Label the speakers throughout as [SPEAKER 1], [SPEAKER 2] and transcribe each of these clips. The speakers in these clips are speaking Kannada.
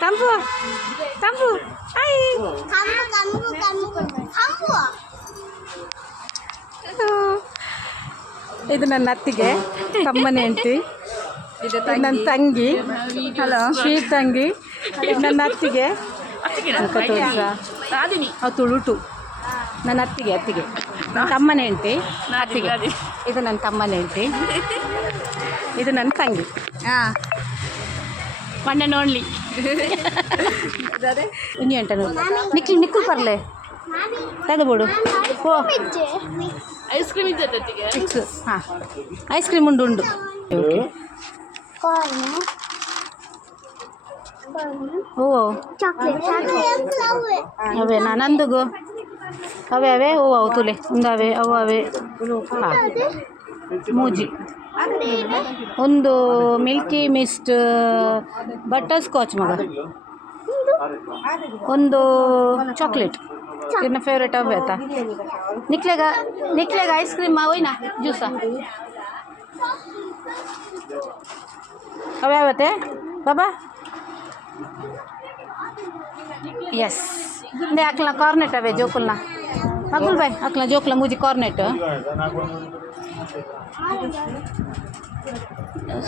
[SPEAKER 1] ತಂಪು. ತಂಬು ಹಾಯ್ ಇದು ನನ್ನ ಅತ್ತಿಗೆ ತಮ್ಮನ ಹೆಂಡತಿ. ಇದು ನನ್ನ ತಂಗಿ. ಹಲೋ ಸ್ವೀಟ್ ತಂಗಿ. ನನ್ನ ಅತ್ತಿಗೆ. ಮುಖ ತೋರಿಸ ಅವು ತುಳುಟು. ನನ್ನ ಅತ್ತಿಗೆ ಅತ್ತಿಗೆ. ನನ್ನ ತಮ್ಮನ ಹೆಂಡತಿ. ಅತ್ತಿಗೆ ಇದು ನನ್ನ ತಮ್ಮನ ಹೆಂಡತಿ. ಇದು ನನ್ನ ತಂಗಿ. ಹಾಂ. ಮಣ್ಣೆ ನೋಡ್ಲಿ ಇನ್ನು ಎಂಟನು ನಿಕ್ಲಿ ನಿಕ್ಕು ಬರ್ಲೆ ತೆಗೆದ್ಬಿಡು ಓ
[SPEAKER 2] ಐಸ್ ಕ್ರೀಮ್ ಇದ್ದತ್ತಿಗೆ
[SPEAKER 1] ಫಿಕ್ಸ್ ಹಾಂ ಐಸ್ ಕ್ರೀಮ್ ಉಂಡು ಉಂಡು
[SPEAKER 3] ಕಾರ್ನ್
[SPEAKER 1] ಓ ಅವೇ ನಾ ನಂದುಗು ಅವೇ ಅವೇ ಓ ಅವು ತುಲೆ ಒಂದು ಅವೇ ಅವು ಅವೇ ಹಾಂ ಮೂಜಿ. ಒಂದು ಮಿಲ್ಕಿ ಮಿಸ್ಟ್, ಬಟರ್ ಸ್ಕಾಚ್ ಮಗ. ಒಂದು ಚಾಕ್ಲೇಟ್ ನಿನ್ನ ಫೇವ್ರೇಟ್ ಅವೇ ಆಯ್ತಾ ನಿಕ್ಲೆಗ ನಿಕ್ಲೆಗ ಐಸ್ ಕ್ರೀಮ್ ಒಯ್ನಾ ಜ್ಯೂಸಾ ಅವೇ ಅವತ್ತೆ ಬಾಬಾ? ಎಸ್ ದೇ ಅಕ್ಲ ಕಾರ್ನೆಟ್ ಅವೇ, ಜೋಕುಲ್ನ. ಮಗುಲ್ ಬಾಯ್ ಅಕ್ಲ ಜೋಕುಲ ಮೂಜಿ ಕಾರ್ನೆಟ್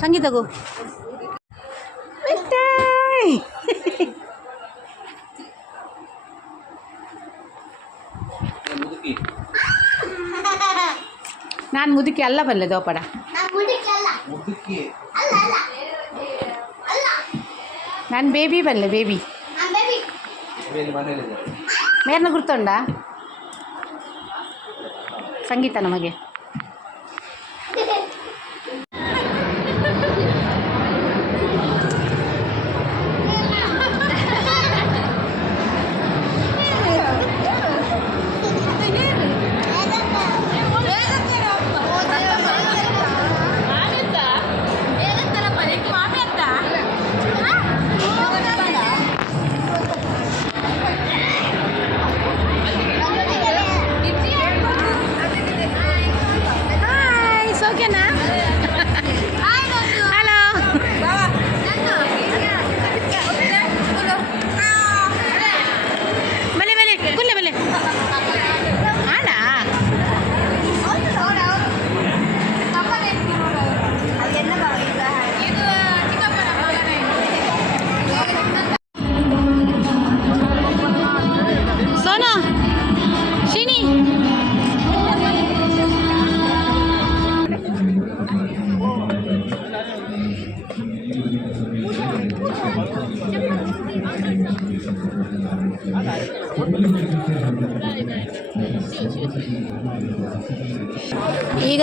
[SPEAKER 1] ಸಂಗೀತಗು ನಾನು ಮುದುಕಿ ಅಲ್ಲ ಬಲ್ಲೆ ದೋಪಡ.
[SPEAKER 3] ನಾನು ಮುಡಿಕಲ್ಲ ಅಲ್ಲ. ಅಲ್ಲ ಅಲ್ಲ.
[SPEAKER 1] ನಾನು ಬೇಬಿ ಬಲ್ಲೆ ಬೇಬಿ.
[SPEAKER 3] ನಾನು ಬೇಬಿ.
[SPEAKER 1] ಮೇರ್ನ ಗುರ್ತೊಂಡ ಸಂಗೀತ ನಮಗೆ.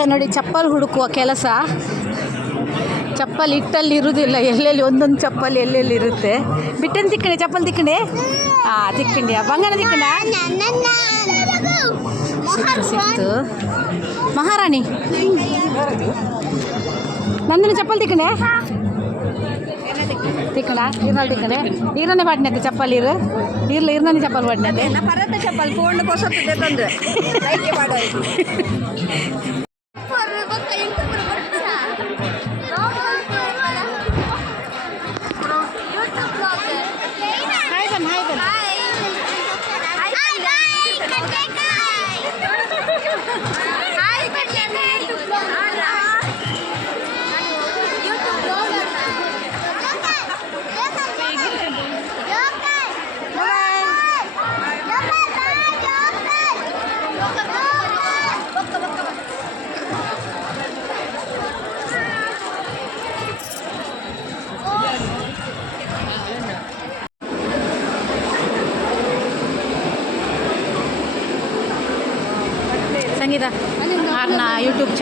[SPEAKER 1] ನೋಡಿ ಚಪ್ಪಲ್ ಹುಡುಕುವ ಕೆಲಸ. ಚಪ್ಪಲ್ ಇಟ್ಟಲ್ಲಿ ಇರುವುದಿಲ್ಲ ಎಲ್ಲೆಲ್ಲಿ ಒಂದೊಂದು ಚಪ್ಪಲಿ ಎಲ್ಲೆಲ್ಲಿ ಇರುತ್ತೆ. ಬಿಟ್ಟನ್ ತಿಕ್ಕಣೆ ಚಪ್ಪಲ್ ತಿಕ್ಕಣೆ ಹಾಂ ತಿಕ್ಕಂಡಿಯಾ ಬಂಗಾರ ತಿಕ್ಕಣ್ಣ ಸಿಕ್ತು ಸಿಕ್ತು. ಮಹಾರಾಣಿ. ನಂದಿನ ಚಪ್ಪಲ್ ತಿಕ್ಕಣೆ ತಿಕ್ಕಣ ಇರ್ನಲ್ಲಿ ತಿಕ್ಕಣೆ ಈರನ್ನೇ ಬಾಟ್ನತ್ತೆ ಚಪ್ಪಲ್ ಇರು. ಇರ್ಲಿ ಇರನೇ ಚಪ್ಪಲ್
[SPEAKER 2] ಪರತ ಚಪ್ಪಲ್ ಫೋನ್ ಕೊಸತ್ತೆ ತಂದ್ರೆ.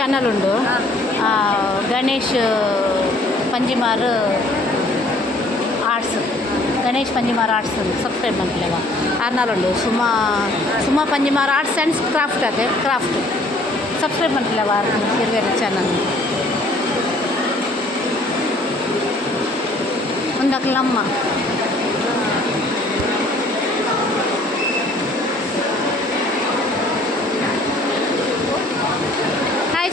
[SPEAKER 1] ಯೂಟ್ಯೂಬ್ ಚಾನಲ್ ಉಂಡು ಆ, Ganesh Panjimar arts Ganesh Panjimar arts subscribe ಮಾಡ್ಲೇವಾ ಆರ್ನಾಲುಂಡು Suma Suma Panjimar arts and craft ಅದೇ. ಕ್ರಾಫ್ಟ್ ಸಬ್ಸ್ಕ್ರೈಬ್ ಮಾಡ್ತಿಲ್ಲವ ಬೇರೆ ಚಾನಲ್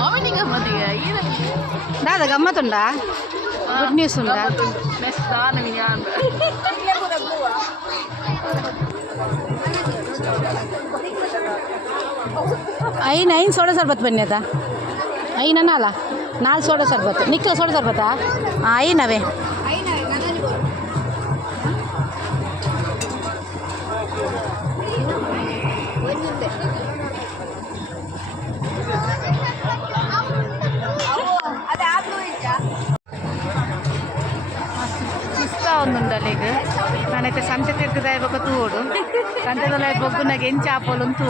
[SPEAKER 1] ಕೆರೆಂಚಿಂಡು ಐ- ನಾಲ್ ದಾದ ಗಮ್ಮತ್ತುಂಡಾ ಗುಡ್ ನ್ಯೂಸ್ ಉಂಡಾ ಐನ್ ಐನ್ ಸೋಡಾ ಸರ್ಬತ್ ಬನ್ನಿ ಅದ ಐನ ನಾಲ ನಾಲ್ ಸೋಡಾ ಸರ್ಬತ್ ನಿಕ್ಲ ಸೋಡಾ ಸರ್ಬತ್ತಾ ಹಾಂ ಐನವೇ ನನಗೆ ಎಂಚ ಆಪೋಲ್ ಒಂದು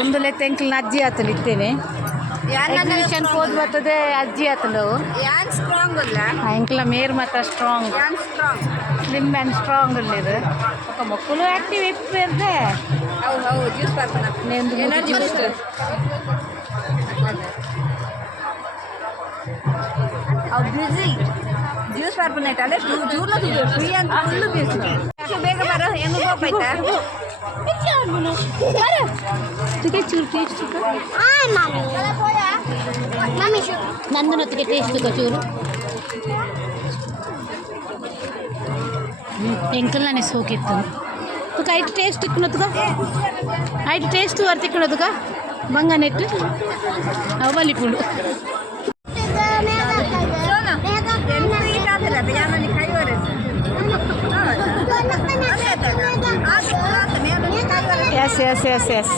[SPEAKER 1] ಒಂದು ಲೆತ್ತ ಅಜ್ಜಿ ಆತಲು ಇತ್ತೇನೆ ಎಕ್ಸಿಬಿಷನ್ ಹೋದ್ ಬರ್ತದೆ ಅಜ್ಜಿ
[SPEAKER 2] ಆತಲು ಸ್ಟ್ರಾಂಗ್ ಅಲ್ಲ
[SPEAKER 1] ಎಂಕ್ಲ ಮೇರ್ ಮತ
[SPEAKER 2] strong strong
[SPEAKER 1] slim and strong ಅಲ್ಲಿರು ಒಕ್ಕ ಮಕ್ಕಳು ಆ್ಯಕ್ಟಿವ್ ಇರ್ತಾರೆ
[SPEAKER 2] ಹೌದು ಜ್ಯೂಸ್ ಪಾರ್ಪನ್ ಆಯ್ತು ಅದೇ ಜೂರ್ನ ಫ್ರೀ ಅಂತ ಫುಲ್ಲು ಬ್ಯೂಸಿ ಬೇಗ ಬರೋ ಹೆಂಗೆ ಹೋಗ್ಬೇಕಾಯ್ತಾ
[SPEAKER 1] Bitiyor bunu. Arı.
[SPEAKER 3] Tüke çırpı hiç tüke.
[SPEAKER 1] Ay mami. Mami şu. Nandana tüke tüke tüke చూరు ఎంకల్లానే సోకెత్తుంది ఒక ఐదు టేస్ట్ ఇక్కున్నదిగా ఐదు టేస్ట్
[SPEAKER 2] వరకు ఇక్కున్నదిగా బంగా నెట్టు అవ్వాలి ఇప్పుడు
[SPEAKER 1] ಎಸ್ ಎಸ್ ಎಸ್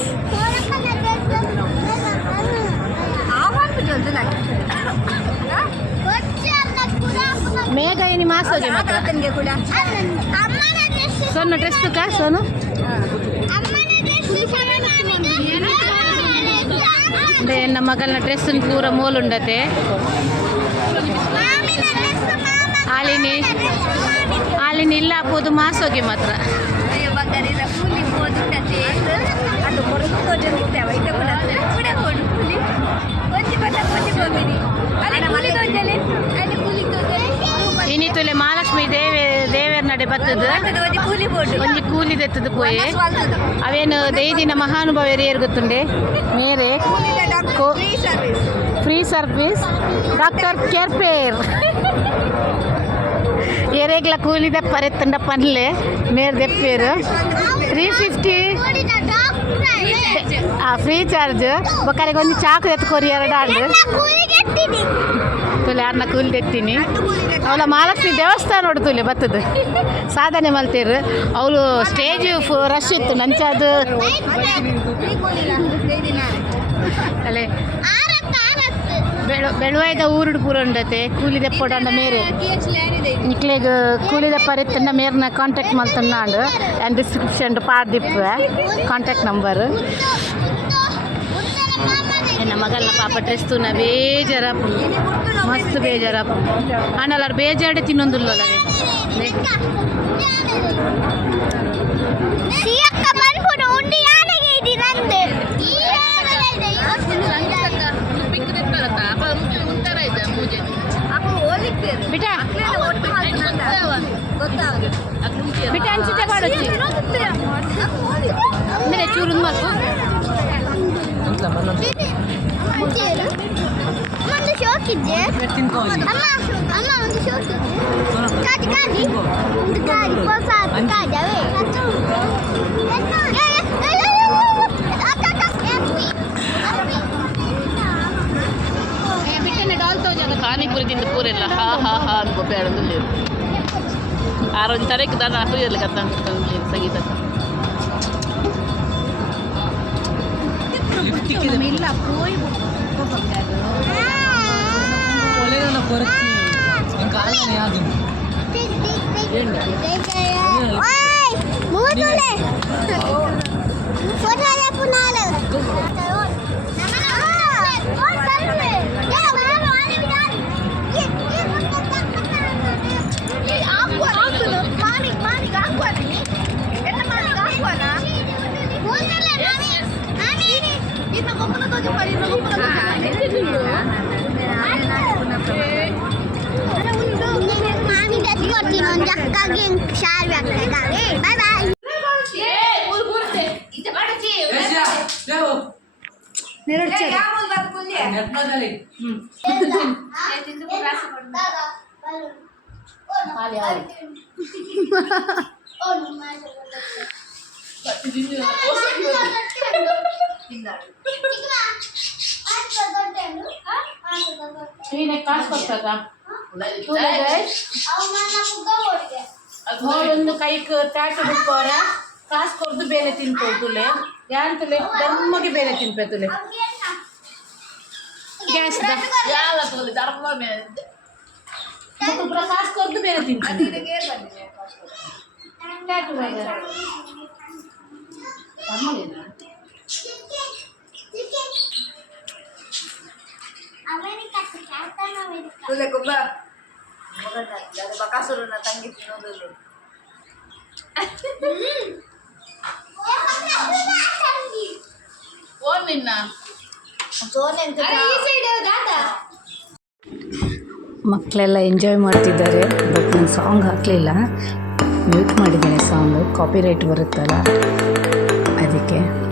[SPEAKER 1] ಮೇಘ ಏನಿ
[SPEAKER 2] ಮಾಸೋಜಿ
[SPEAKER 1] ಸೊನ್ನ ಡ್ರೆಸ್ ಕಾ ಸೋನು ಅದೇ ನಮ್ಮ ಮಗಳನ್ನ ಡ್ರೆಸ್ ಪೂರ ಮೋಲುಂಡತೆ ಆಲಿನಿ ಆಲಿನಿ ಇಲ್ಲ ಹಾಕೋದು ಮಾಸೋಗೆ ಮಾತ್ರ.
[SPEAKER 2] ಬಂಗಾರಿಲ್ಲ ಕೂಲಿ ಓದುತ್ತೆ ಅದು ಹೊರತು ಜರುಗುತ್ತೇವೆ ಈಗ ಕೂಡ ಕೂಡ ಕೊಡು ಕೂಲಿ ಒಂಜಿ ಬಟ್ಟ ಒಂಜಿ ಗೋಬಿರಿ ಅಲ್ಲಿ ಕೂಲಿ ದೊಂಜಲಿ ಅಲ್ಲಿ ಕೂಲಿ ದೊಂಜಲಿ
[SPEAKER 1] ಇನ್ನಿತುಲೆ ಮಹಾಲಕ್ಷ್ಮಿ ದೇವೆ ದೇವೇರ್ ನಡೆ ಬತ್ತದು
[SPEAKER 2] ಒಂಜಿ ಕೂಲಿ ಬೋರ್ಡು.
[SPEAKER 1] ಒಂಜಿ ಕೂಲಿ ತೆತ್ತದು ಪೋಯಿ ಅವೇನು ದೈದಿನ ಮಹಾನುಭಾವರು ಏರ್ ಗೊತ್ತುಂಡೆ? ಮೇರೆ. ಕೋ-
[SPEAKER 2] free service.
[SPEAKER 1] Free service. Doctor ಕೆರ್ಪೇರ್. ಏರೇಗ್ಲ ಕೂಲಿದ ಪರೆತ್ತಂಡ ಪನ್ಲೆ ಮೇರ್ ದೆಪ್ಪೇರು ತ್ರೀ ಫಿಫ್ಟಿ ಫ್ರೀ ಚಾರ್ಜ್ ಬೊಕ್ಕರಿಗೆ ಒಂದು ಚಾಕು ಎತ್ಕೋರಿ ಎರಡು ಆರ್ಡ್ರ್ ತುಲೆ ಅನ್ನ ಕೂಲಿ ತೆತ್ತೀನಿ ಅವಳ ಮಹಾಲಕ್ಷ್ಮಿ ದೇವಸ್ಥಾನ ನೋಡು ತುಲಿ ಬತ್ತದು. ಸಾಧನೆ ಮಲ್ತೇರು. ಅವಳು ಸ್ಟೇಜ್ ರಶ್ ಇತ್ತು ಬೆಳು ಬೆಳುವಾಯ್ದ ಊರುಡು ಪೂರ ಉಂಡತೆ ಕೂಲಿ ದೆಪ್ಪೊಡಂಡ ಮೇರೆ. ನಿಕ್ಲೆಗ್ ಕೂಲಿದ ಪರಿತ್ತಂಡ ಮೇರ್ನ ಕಾಂಟ್ಯಾಕ್ಟ್ ಮಲ್ತನ್ನಾಂಡು ಆ್ಯಂಡ್ ಡಿಸ್ಕ್ರಿಪ್ಷನ್ ಪಾಡ್ದಿಪ್ಪ. ಕಾಂಟ್ಯಾಕ್ಟ್ ನಂಬರ್ ನನ್ನ ಮಗಳನ್ನ ಪಾಪ ಡ್ರೆಸ್ ತೂನ ಬೇಜಾರಪ್ಪು ಮಸ್ತ್ ಬೇಜಾರಪ್ಪು ಅಣ್ಣಲ್ಲಾರು ಬೇಜಾಡೆ ತಿನ್ನೊಂದುಲ್ಲವೇ
[SPEAKER 3] ಸೀಯಕ್ಕ ಬಂದ್ಬಿಡು ಉಂಡಿ ಯಾರಿಗೆ ಇದು ನಂದು
[SPEAKER 1] ಬಿಟ
[SPEAKER 2] ಒಟ್ಟು ಗೊತ್ತಾಗ
[SPEAKER 1] ಬಿಟ ಅನ್ಸಿದ್ದೆ ಮಾಡೊಚ್ಚಿ ಮೇಲೆ ಚೂರು ಮಾತು
[SPEAKER 3] ಒಂದು ಶೋಕಿದ್ದೆ ಅಮ್ಮ ಅಮ್ಮ ಒಂದು ಶೋಕಿ ಕಾದಿ ಕಾದಿ ಒಂದು ಕಾದಿ ಹೊಸ ಕಾದವೇ
[SPEAKER 4] ಪಾನಿಪುರಿ ತಿಂದು ಪೂರೆಲ್ಲ ಹಾ ಹಾ ಹಾ ಅನ್ಕೋ ಬೇಡದು లేదు ಆರೊಂದು ತರಕ್ಕೆ ದಾನ ಹಾಕು ಇರಲಿ ಕತ್ತ ಸಂಗೀತ
[SPEAKER 1] ಇಲ್ಲ ಪೋಯಿ
[SPEAKER 3] ಮೂದುಲೆ ಫೋಟೋ ಪುನಾಲೆ ಮಾಮಿ ತೆತ್ಕೊಡ್ತೀನಿ ಒಂದು ಜಕ್ಕಾಗಿ ಶಾರ್ವಿ ಆಗ್ತದೆ ಬಾಯ್ ಬಾಯ್
[SPEAKER 1] ನೆರಳು ಚೇರು ನೀನೆ ಕಾಸು ಕೊಡ್ತದ ಒಂದು ಕೈ ಟ್ಯಾಟು ಬಿಟ್ಕೋರ ಕಾಸು ಕೊಡ್ದು ಬೇರೆ ತಿನ್ಕೋ ತುಲೆ ಯಾನ್ ತುಲೆ ಧರ್ಮಗೆ ಬೇರೆ ತಿನ್ಪೆ ತುಲೆ ಗ್ಯಾಸ್
[SPEAKER 4] ಯಾಲ ತಗೊಳ್ಳಿ ದರ್ಪ ಮೇಲೆ
[SPEAKER 1] ಕಾಸು ಕೊಡ್ದು ಬೇರೆ ತಿನ್ಕೊಂಡು ಟ್ಯಾಟು ಬೇರೆ ತಮ್ಮನೇನಾ?
[SPEAKER 2] ತುಲೆ ಗೊಬ್ಬ ಬಕಾಸುರನ ತಂಗಿ ತಿನ್ನೋದು
[SPEAKER 4] ಓನ್ ನಿನ್ನ
[SPEAKER 1] ಮಕ್ಕಳೆಲ್ಲ ಎಂಜಾಯ್ ಮಾಡ್ತಿದ್ದಾರೆ ಬಟ್ ನಾನು ಸಾಂಗ್ ಹಾಕಲಿಲ್ಲ. ಮ್ಯೂಟ್ ಮಾಡಿದ್ದೇನೆ ಸಾಂಗು ಕಾಪಿರೈಟ್ ಬರುತ್ತಲ್ಲ ಅದಕ್ಕೆ.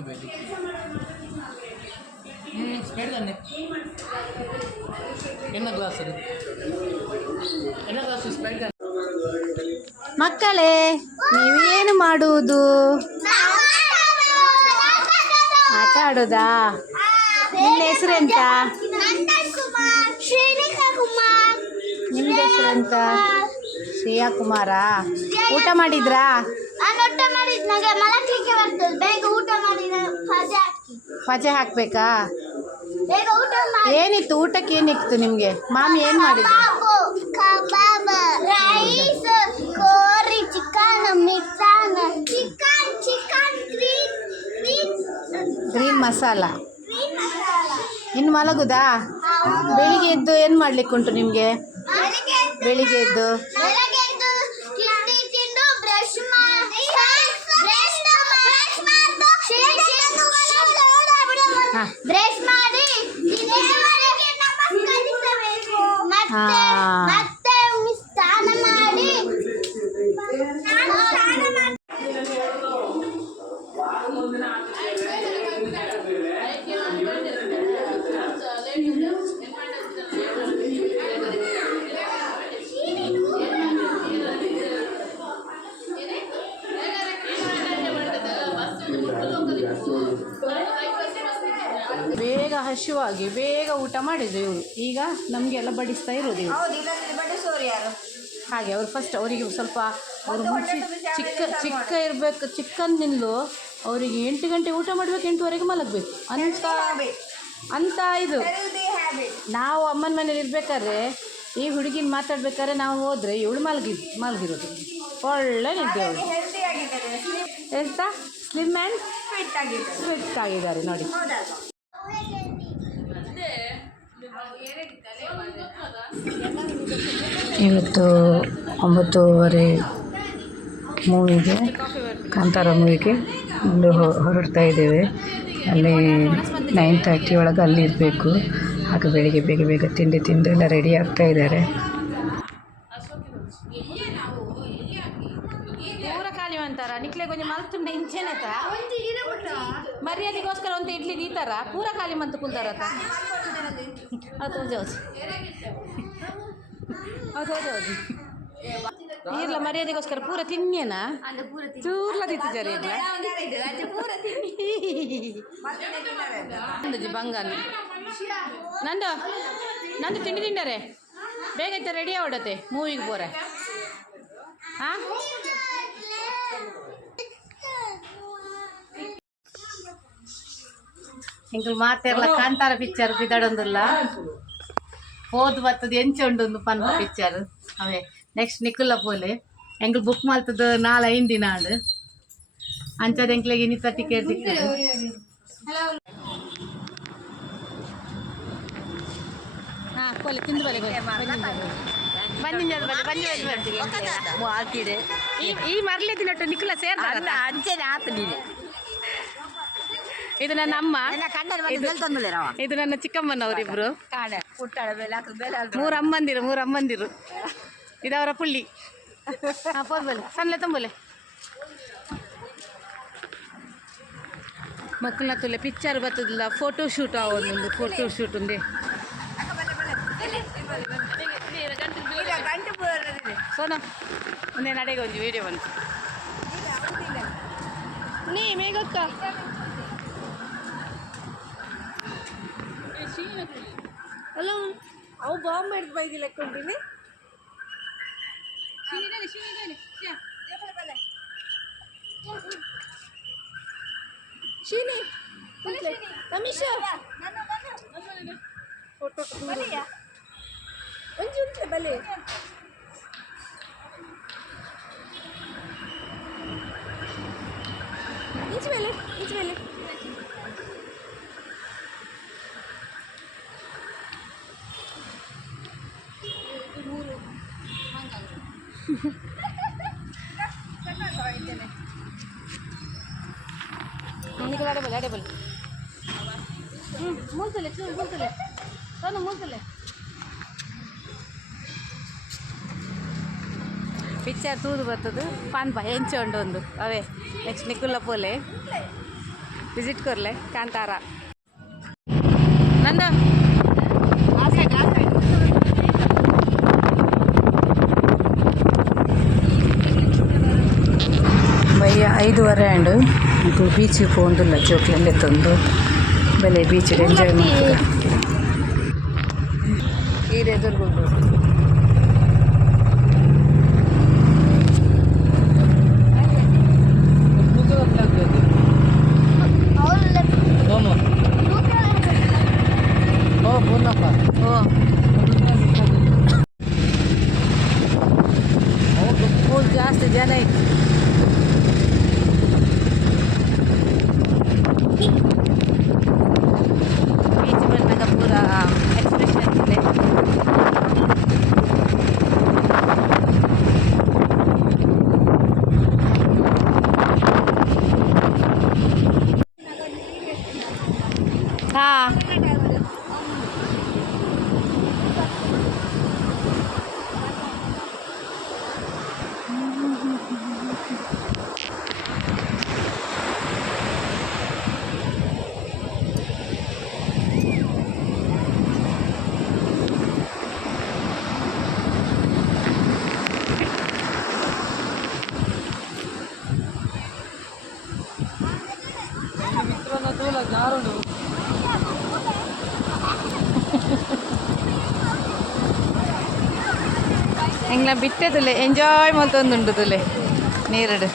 [SPEAKER 4] ಯೂಟ್ಯೂಬಲ್ಲಿ ಹೇಳ್ದಾನೆ ಎನ್ನ ಗ್ಲಾಸ್ ಅದು ಎನ್ನ ಗ್ಲಾಸ್ ಸ್ಪೆಡ್
[SPEAKER 1] ಮಕ್ಕಳೇ ನೀವೇನು ಮಾಡುವುದು? ಆಟ ಆಡೋದಾ ನಿನ್ನ ಹೆಸರೆಂತ ನಿಮ್ದು ಹೆಸರೆಂತ ಶ್ರೇಯಾ ಕುಮಾರ? ಊಟ ಮಾಡಿದ್ರಾ?
[SPEAKER 3] ನಾನು ಊಟ ಮಾಡಿದ್ ನನಗೆ ಮಲಗ್ಲಿಕ್ಕೆ ಬರ್ತದೆ ಬೇಗ ಪಜೆ
[SPEAKER 1] ಹಾಕಬೇಕಾ? ಏನಿತ್ತು? ಊಟಕ್ಕೆ ಏನಿತ್ತು ನಿಮಗೆ? ಮಾಮಿ ಏನು ಮಾಡಿದ್ರು?
[SPEAKER 3] ಗ್ರೀನ್
[SPEAKER 1] ಮಸಾಲ
[SPEAKER 3] ಇನ್
[SPEAKER 1] ಇನ್ನು ಮಲಗುದಾ? ಬೆಳಿಗ್ಗೆ ಎದ್ದು ಏನು ಮಾಡ್ಲಿಕ್ಕೆ ಉಂಟು ನಿಮಗೆ
[SPEAKER 3] ಬೆಳಗ್ಗೆ ಎದ್ದು?
[SPEAKER 1] ಬೇಗ ಹಸಿವಾಗಿ ಬೇಗ ಊಟ ಮಾಡಿದ್ರು ಇವರು. ಈಗ ನಮಗೆಲ್ಲ ಬಡಿಸ್ತಾ ಇರೋದು ಇವರು. ಹಾಗೆ ಅವ್ರು ಫಸ್ಟ್ ಅವರಿಗೆ ಸ್ವಲ್ಪ ಅವ್ರು ಮುಂಚೆ ಚಿಕ್ಕ ಚಿಕ್ಕ ಇರಬೇಕು ಚಿಕ್ಕಂದಿನಲು ಅವರಿಗೆ ಎಂಟು ಗಂಟೆ ಊಟ ಮಾಡಬೇಕು ಎಂಟುವರೆಗೆ ಮಲಗಬೇಕು. ಅಂತ ಅಂತ ಇದು. ನಾವು ಅಮ್ಮನ ಮನೇಲಿ ಇರ್ಬೇಕಾದ್ರೆ ಈ ಹುಡುಗಿನ ಮಾತಾಡ್ಬೇಕಾದ್ರೆ ನಾವು ಹೋದರೆ ಇವಳು ಮಲಗಿ ಮಲಗಿರೋದು. ಒಳ್ಳೆ ನಿದ್ದೆ ಅವಳು. ಎಂತ? ಸ್ಲಿಮ್ ಆ್ಯಂಡ್
[SPEAKER 2] ಫಿಟ್ ಆಗಿದ್ದಾರೆ.
[SPEAKER 1] ಫಿಟ್ ಆಗಿದ್ದಾರೆ ನೋಡಿ. ಇವತ್ತು ಒಂಬತ್ತೂವರೆ ಮೂವಿಗೆ ಕಾಂತಾರ ಮೂವಿಗೆ ಒಂದು ಹೊರಡ್ತಾ ಇದ್ದೇವೆ. ಅಲ್ಲಿ ನೈನ್ ತರ್ಟಿ ಒಳಗೆ ಅಲ್ಲಿ ಇರಬೇಕು. ಆಗ ಬೆಳಿಗ್ಗೆ ಬೇಗ ಬೇಗ ತಿಂಡಿ ತಿಂದು ಎಲ್ಲ ರೆಡಿ ಆಗ್ತಾ ಇದ್ದಾರೆ ಪೂರ ಖಾಲಿ ಅಂತಾರ ನಿಕ್ಲೆ ಕೊಂಚ ಮಲ್ತುಂಡ ಇಂಚೆನೆತ ಮರ್ಯಾದೆಗೋಸ್ಕರ ಒಂದು ಇಡ್ಲಿ ದೀತಾರ ಪೂರ ಖಾಲಿ ಮಂತು ಕುಂತಾರ ಅದು ಮರ್ಯಾದಿಗೋಸ್ಕರ ಈರ್ಲ ಮರ್ಯಾದೆಗೋಸ್ಕರ ಪೂರ ತಿನ್ನೇನ
[SPEAKER 2] ಪೂರ
[SPEAKER 1] ಚೂರ್ಲ ತಿಂತಿದ್ದಾರೆ
[SPEAKER 2] ಪೂರ
[SPEAKER 1] ನಂದು ಬಂಗಾನ ನಂದು? ನಂದು ತಿಂಡಿ ತಿಂಡರೆ? ಬೇಗ ರೆಡಿ ಆಡತ್ತೆ ಮೂವಿಗೆ ಬೋರೆ ಹಾಂ ಎಂಕಲ್ ಮಾತೆರ್ಲ ಕಾಂತಾರ ಪಿಕ್ಚರ್ ಬಿದಡೊಂದುಲ್ಲ ಹೋದ್ ಬತ್ತದ ಎಂಚ ಉಂಡು ಪನ್ಪ ಪಿಕ್ಚರ್ ಅವೇ ನೆಕ್ಸ್ಟ್ ನಿಕ್ಕುಲ್ಲ ಪೋಲೆ ಎಂಕಲ್ ಬುಕ್ ಮಾಡ್ತದ ನಾಲ್ ಐನ್ ದಿನ ಆಡು ಅಂಚದ ಎಂಕ್ಲೆಗೆ ಇನ್ನಿತ ಟಿಕೆಟ್ ಸಿಕ್ತದೆ ಹಾಂ ಕೊಲೆ ತಿಂದು ಬಲೆ ಬಂದಿ ಈ ಈ ದಿನ ನಿಕ್ಕುಲ ಸೇರ್ತಾರಲ್ಲ
[SPEAKER 2] ಅಂಚೆನೆ ಆತದಿದೆ.
[SPEAKER 1] ಇದು ನನ್ನ ಅಮ್ಮ. ಇದು- ಇದು ನನ್ನ ಚಿಕ್ಕಮ್ಮನವರಿಬ್ರು. ಮೂರ್ ಅಮ್ಮಂದಿರು ಮೂರು ಅಮ್ಮಂದಿರು. ಇದವರ ಪುಳ್ಳಿ. ಹಾಂ ಪೋರ್ಬಲೆ ಸಣ್ಣ ತುಂಬಲೆ. ಮಕ್ಕಳನ್ನ ತುಲೆ ಪಿಕ್ಚರ್ ಬರ್ತದಿಲ್ಲ ಫೋಟೋ ಶೂಟ್ ಅವೊಂದು ಫೋಟೋ ಶೂಟ್
[SPEAKER 2] ಪೂರದಿದೆ
[SPEAKER 1] ಸೋನ ಒಂದೇ ನಡೆಗೆ ಒಂದು ವಿಡಿಯೋ ಬಂತು ನೀ ಮೇಘಕ್ಕ. ಹಲೋ ಅವು ಬಾಂಬ್ ಹಿಡ್ದು ಬೈದಿ ಲೆಕ್ಕೊಂಡಿನಿ ಶೀನಿ ರಮೇಶ ಫೋಟೋ ಒಂಜಿ ಉಂಟೆ ಬಲೆ ಇಂಚ್ ಮೇಲೆ ಇಂಚ್ ಮೇಲೆ ಅಡಬಲ್ ತೂದು ಹ್ಞೂ ಪಾನ್ ಚೂ ಹೆಂಚು ಸೋನು ಮೂಲ್ತಲೆ ಪಿಕ್ಚರ್ ತೂದು ಬರ್ತದು ಪಾನ್ಪ ಹೆಂಚ ಉಂಡು ಒಂದು. ಅವೇ ನೆಕ್ಸ್ಟ್ ನಿಕುಲ್ಲ ಪೋಲೆ ವಿಸಿಟ್ ಕೊರ್ಲೆ ಕಾಂತಾರ ನಂದ ಐದುವರೆ ಆ್ಯಂಡ್ ಇದು ಬೀಚಿಗೆ ಪೋಂದುಲ್ಲ ಜೋಕ್ಲಲ್ಲೇ ತಂದು ಬೆಲೆ ಬೀಚಿಗೆ ಎಂಜಾಯ್ ಮಾಡ್ತದೆ ಈ ಎದುರುಗೊಂಡು ಓ ಪೂರ್ಣಪ್ಪ ಓ ಹೌದು. ಫುಲ್ ಜಾಸ್ತಿ ಜನ ಇತ್ತು നാറുണ്ടോ എങ്ങനെ ബിറ്റത്തില്ലേ എൻജോയ്
[SPEAKER 2] മൊത്തം ഒന്നുണ്ട് ഇതില്ലേ
[SPEAKER 1] നേരിട്.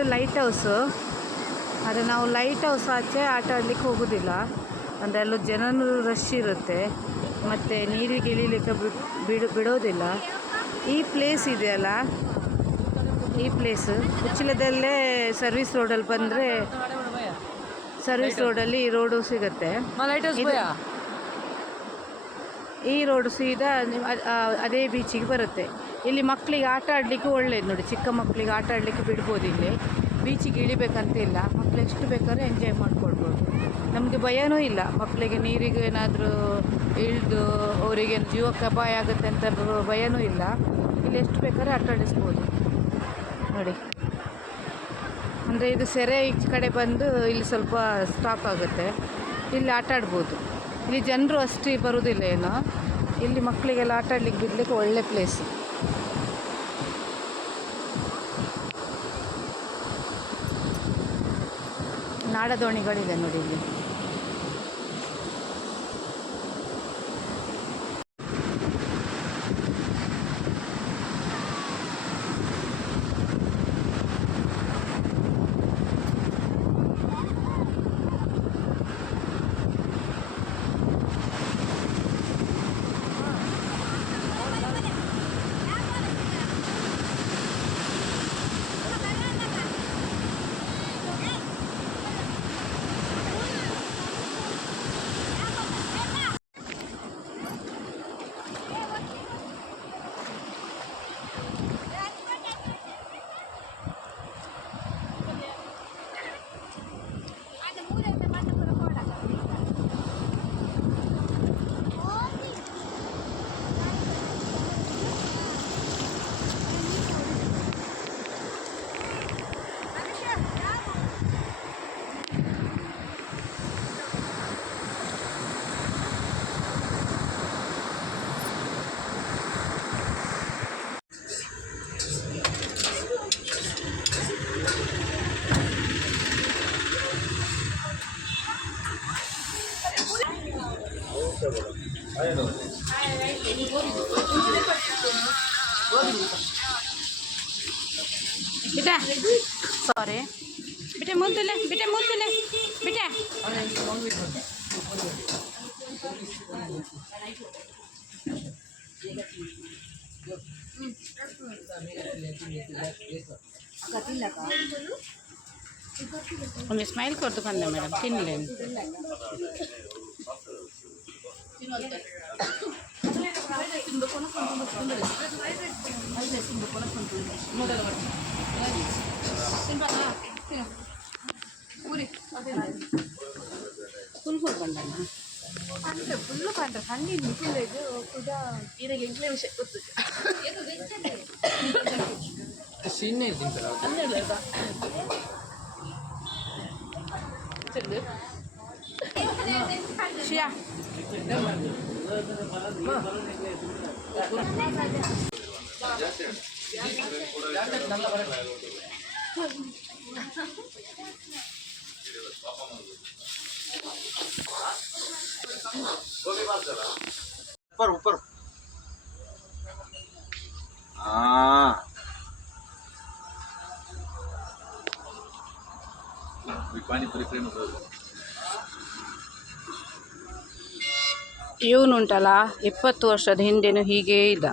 [SPEAKER 1] ಅದು ಲೈಟ್ ಹೌಸು. ಆದರೆ ನಾವು ಲೈಟ್ ಹೌಸ್ ಆಚೆ ಆಟ ಆಡಲಿಕ್ಕೆ ಹೋಗೋದಿಲ್ಲ. ಅಂದರೆ ಅಲ್ಲೂ ಜನನು ರಶ್ ಇರುತ್ತೆ. ಮತ್ತು ನೀರಿಗೆ ಇಳಿಲಿಕ್ಕೆ ಬಿಡ್ ಬಿಡು ಬಿಡೋದಿಲ್ಲ. ಈ ಪ್ಲೇಸ್ ಇದೆಯಲ್ಲ? ಈ ಪ್ಲೇಸ್ ಉಚ್ಚಿಲದಲ್ಲೇ ಸರ್ವಿಸ್ ರೋಡಲ್ಲಿ ಬಂದರೆ ಸರ್ವಿಸ್ ರೋಡಲ್ಲಿ ಈ ರೋಡು ಸಿಗುತ್ತೆ. ಇದು- ಈ ರೋಡ್ ಸೀದಾ ಅದ್- ಬೀಚಿಗೆ ಬರುತ್ತೆ. ಇಲ್ಲಿ ಮಕ್ಕಳಿಗೆ ಆಟ ಆಡಲಿಕ್ಕೆ ಒಳ್ಳೆಯದು ನೋಡಿ. ಚಿಕ್ಕ ಮಕ್ಕಳಿಗೆ ಆಟ ಆಡಲಿಕ್ಕೆ ಬಿಡ್ಬೋದು ಇಲ್ಲಿ. ಬೀಚಿಗೆ ಇಳಿಬೇಕಂತ ಇಲ್ಲ. ಮಕ್ಳು ಎಷ್ಟು ಬೇಕಾದ್ರೂ ಎಂಜಾಯ್ ಮಾಡ್ಕೊಳ್ಬೋದು. ನಮಗೆ ಭಯನೂ ಇಲ್ಲ. ಮಕ್ಕಳಿಗೆ ನೀರಿಗೆ ಏನಾದರೂ ಇಳಿದು ಅವರಿಗೆ ಜೀವಕ್ಕೆ ಅಪಾಯ ಆಗುತ್ತೆ ಅಂತ ಭಯನೂ ಇಲ್ಲ. ಇಲ್ಲಿ ಎಷ್ಟು ಬೇಕಾದ್ರೂ ಆಟ ಆಡಿಸ್ಬೋದು. ನೋಡಿ. ಅಂದರೆ ಇದು ಸೆರೆ ಈ ಕಡೆ ಬಂದು ಇಲ್ಲಿ ಸ್ವಲ್ಪ ಸ್ಟಾಪ್ ಆಗುತ್ತೆ. ಇಲ್ಲಿ ಆಟ ಆಡ್ಬೋದು. ಇಲ್ಲಿ ಜನರು ಅಷ್ಟು ಬರೋದಿಲ್ಲ ಏನೋ. ಇಲ್ಲಿ ಮಕ್ಕಳಿಗೆಲ್ಲ ಆಟ ಆಡ್ಲಿಕ್ಕೆ ಬಿಡಲಿಕ್ಕೆ ಒಳ್ಳೆ ಪ್ಲೇಸ್ ನಾಡದೋಣಿಗಳಿದೆ ನೋಡಿ ಇಲ್ಲಿ. కొంచెం స్మైల్ కొట్టుకుంది మేడం తినలేదు ఊరి కుల్ఫోర్ పండన్నా
[SPEAKER 2] ಅಂದ್ರೆ ಫುಲ್ಲು ಕಂಡ ಕಣ್ಣಿನ ಫುಲ್ ಇದು ಕೂಡ ಇದಕ್ಕೆ ಎಂಕ್ಲೆ ವಿಷಯ ಗೊತ್ತು
[SPEAKER 1] ಶಿಯಾ
[SPEAKER 5] ऊपर ऊपर हाँ पानीपुरी फ्रेम
[SPEAKER 1] ಇವನು ಉಂಟಲ್ಲ ಇಪ್ಪತ್ತು ವರ್ಷದ ಹಿಂದೆನೂ ಹೀಗೇ ಇದ್ದ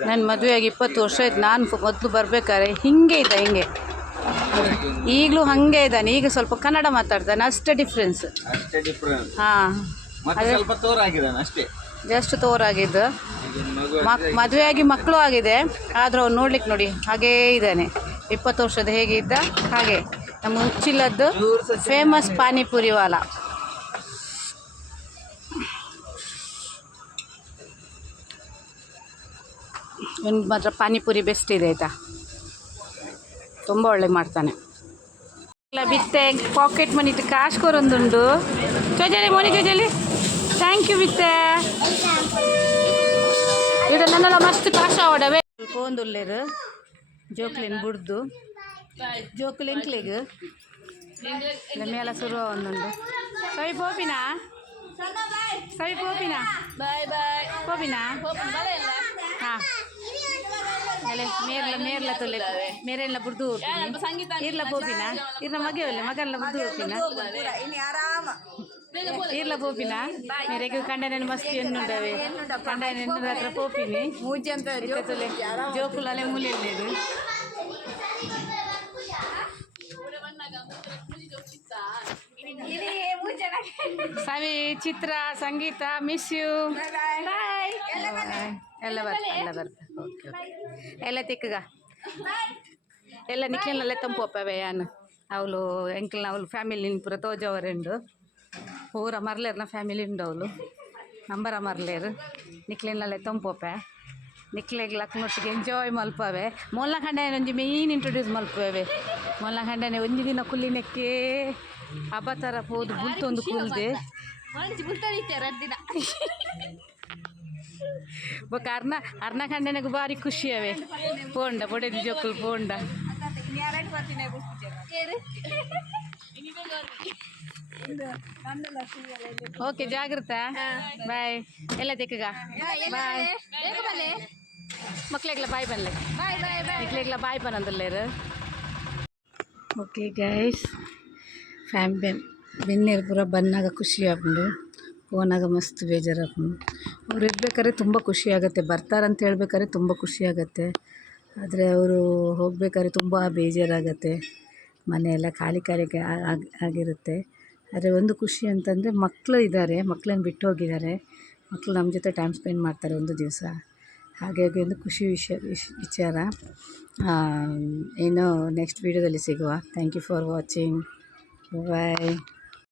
[SPEAKER 1] ನನ್ನ ಮದುವೆಯಾಗಿ ಇಪ್ಪತ್ತು ವರ್ಷ ಆಯ್ತು ನಾನು ಮೊದಲು ಬರ್ಬೇಕಾದ್ರೆ ಹಿಂಗೆ ಇದ್ದ ಹಿಂಗೆ ಈಗಲೂ ಹಾಗೆ ಇದ್ದಾನೆ. ಈಗ ಸ್ವಲ್ಪ ಕನ್ನಡ ಮಾತಾಡ್ತಾನೆ. ಅಷ್ಟೇ ಡಿಫ್ರೆನ್ಸ್
[SPEAKER 5] ಅಷ್ಟೇ ಡಿಫ್ರೆನ್ಸ್
[SPEAKER 1] ಹಾಂ.
[SPEAKER 5] ಮತ್ತೆ ಸ್ವಲ್ಪ ತೋರಾಗಿದ್ದಾನೆ ಅಷ್ಟೇ.
[SPEAKER 1] ಜಸ್ಟ್ ತೋರಾಗಿದ್ದು ಮದುವೆಯಾಗಿ ಮಕ್ಕಳು ಆಗಿದೆ. ಆದರೂ ಅವ್ನು ನೋಡ್ಲಿಕ್ಕೆ ನೋಡಿ. ಹಾಗೇ ಇದ್ದಾನೆ. ಇಪ್ಪತ್ತು ವರ್ಷದ ಹೇಗೆ ಇದ್ದ? ಹಾಗೆ. ನಮ್ಮ ಉಚ್ಚಿಲದ್ದು ಫೇಮಸ್ ಪಾನಿಪುರಿ ವಾಲ. ಒಂದು ಮಾತ್ರ ಪಾನಿಪುರಿ ಬೆಸ್ಟ್ ಇದೆ ಆಯಿತಾ? ತುಂಬ ಒಳ್ಳೆ ಮಾಡ್ತಾನೆ. ಎಲ್ಲ ಬಿತ್ತೆ ಪಾಕೆಟ್ ಮನಿ ಕಾಶ್ ಕೊರೊಂದುಂಡು ಚೊಜಲಿ, ಮೋನಿ ಚೊಜಲಿ. ಥ್ಯಾಂಕ್ ಯು ಬಿತ್ತೆ. ಇದು ನನ್ನೆಲ್ಲ ಮಸ್ತ್ ಕಾಶ ಆವಡವೆ ಪೋಂದುಲ್ಲೇರು ಜೋಕ್ಲಿನ್ ಬುಡ್ದು. ಇಲ್ಲ, ಮೇಲ ಶುರು ಒಂದೊಂದು ಸವಿ ಪೋಪಿನಾ? ಸವಿ ಪೋಪಿನಾ.
[SPEAKER 4] ಬಾಯ್ ಬಾಯ್. ಇಲ್ಲ
[SPEAKER 1] ಹಾಂ. ಹಾ ಮೇರ್ಲ ಮೇರ್ಲ ತೊಲೆ. ಮೇರೆಲ್ಲ ಬುಡ್ದು ಹೋಗ್ತೀನಿ ಇರ್ಲ ಪೋಪಿನ? ಇರ್ಲ ಮಗೆವಲ್ಲ ಮಗಲ್ಲ ಬುಡ್ದು ಹೋಗ್ತೀನ ಇರ್ಲ ಪೋಪಿನ? ಮೇರೆಗೆ ಕಂಡನ ಮಸ್ತಿ ಎನ್ನುಂಡವೆ. ಕಂಡನ ಎನ್ನುಡ ಹತ್ರ ಪೋಪಿನಿ?
[SPEAKER 2] ಮೂಜಿ ಅಂತ
[SPEAKER 1] ತೊಲೆ. ಜೋಕುಲಲೆ ಮುಲಿಯಲ್ಲೇದು ಸವಿ ಚಿತ್ರ ಸಂಗೀತ ಮಿಸ್ ಯು ಬಾಯ್ ಎಲ್ಲ ಬರ್ತಾ ಎಲ್ಲ ಬರ್ತಾ. ಓಕೆ ಓಕೆ ಎಲ್ಲ ತಿಕ್ಕಗ. ಎಲ್ಲ ನಿಕ್ಲಿನಲ್ಲೇ ತಂಪೋಪವೆ ಯಾನ್? ಅವಳು ಎಂಕಲ್ನ ಅವಳು ಫ್ಯಾಮಿಲಿ ಪೂರ ತೋಜವರೆಂಡು ಪೂರ ಮರ್ಲೇರ್ನ ಫ್ಯಾಮಿಲಿ ಉಂಡು ಅವಳು. ನಂಬರ ಮರ್ಲೇರು. ನಿಕ್ಲಿನಲ್ಲೇ ಅಪ್ಪ. ನಿಕ್ಲೆಗ್ ಲಕ್ನೊಟ್ಟಿಗೆ ಎಂಜಾಯ್ ಮಲ್ಪವೆ ಮೊಲ್ಲ ಖಂಡನೆ ಒಂಜಿ ಮೇನ್ ಇಂಟ್ರೊಡ್ಯೂಸ್ ಮಲ್ಪವೆ ಮೊಲ್ಲ ಖಂಡನೆ ಒಂಜಿ ದಿನ ಕುಲ್ಲಿನಕ್ಕೆ ಥರ ಹೋದ್ ಬುಲ್ತೊಂದು ಕುಲ್ದೆ ಬೊಕ ಅರ್ನ ಅರ್ನ ಕಂಡನೆಗೂ ಭಾರಿ ಖುಷಿ ಅವೆ ಪೋಂಡ ಬೊಡೆ ಜೋಕುಲು ಪೋಂಡ. ಓಕೆ ಜಾಗ್ರತ. ಬಾಯ್ ಎಲ್ಲ ತೆಕ್ಕಗ ಬಾಯ್ ಮಕ್ಳಿಗೆಲ್ಲ ಬಾಯ್ ಬನ್ಲೆ.
[SPEAKER 2] ಬಾಯ್ ಬಾಯ್ ಬಾಯ್
[SPEAKER 1] ಮಕ್ಳಿಗೆಲ್ಲ ಬಾಯ್ ಬನ್ನಂದಲ್ಲೇರು ಓಕೆ ಗೈಸ್ ಫ್ಯಾಮ್ಲಿ ಬೆನ್ನೇರು ಪೂರ ಬಂದಾಗ ಖುಷಿ ಆಗ್ಬಿಡು ಹೋನಾಗ ಮಸ್ತ್ ಬೇಜಾರಾಪುಂಡು ಅವ್ರು ಇರ್ಬೇಕಾದ್ರೆ ತುಂಬ ಖುಷಿ ಆಗುತ್ತೆ ಬರ್ತಾರಂತ ಹೇಳ್ಬೇಕಾದ್ರೆ ತುಂಬ ಖುಷಿ ಆಗುತ್ತೆ ಆದರೆ ಅವರು ಹೋಗ್ಬೇಕಾದ್ರೆ ತುಂಬ ಬೇಜಾರಾಗತ್ತೆ. ಮನೆಯೆಲ್ಲ ಖಾಲಿ ಖಾಲಿ ಆಗಿರುತ್ತೆ. ಆದರೆ ಒಂದು ಖುಷಿ ಅಂತಂದರೆ ಮಕ್ಕಳು ಇದ್ದಾರೆ ಮಕ್ಕಳನ್ನ ಬಿಟ್ಟು ಹೋಗಿದ್ದಾರೆ. ಮಕ್ಕಳು ನಮ್ಮ ಜೊತೆ ಟೈಮ್ ಸ್ಪೆಂಡ್ ಮಾಡ್ತಾರೆ ಒಂದು ದಿವಸ. ಹಾಗಾಗಿ ಒಂದು ಖುಷಿ ವಿಷಯ, ವಿಷ್, ವಿಚಾರ. ಏನೋ ನೆಕ್ಸ್ಟ್ ವೀಡಿಯೋದಲ್ಲಿ ಸಿಗುವ. Thank you for watching bye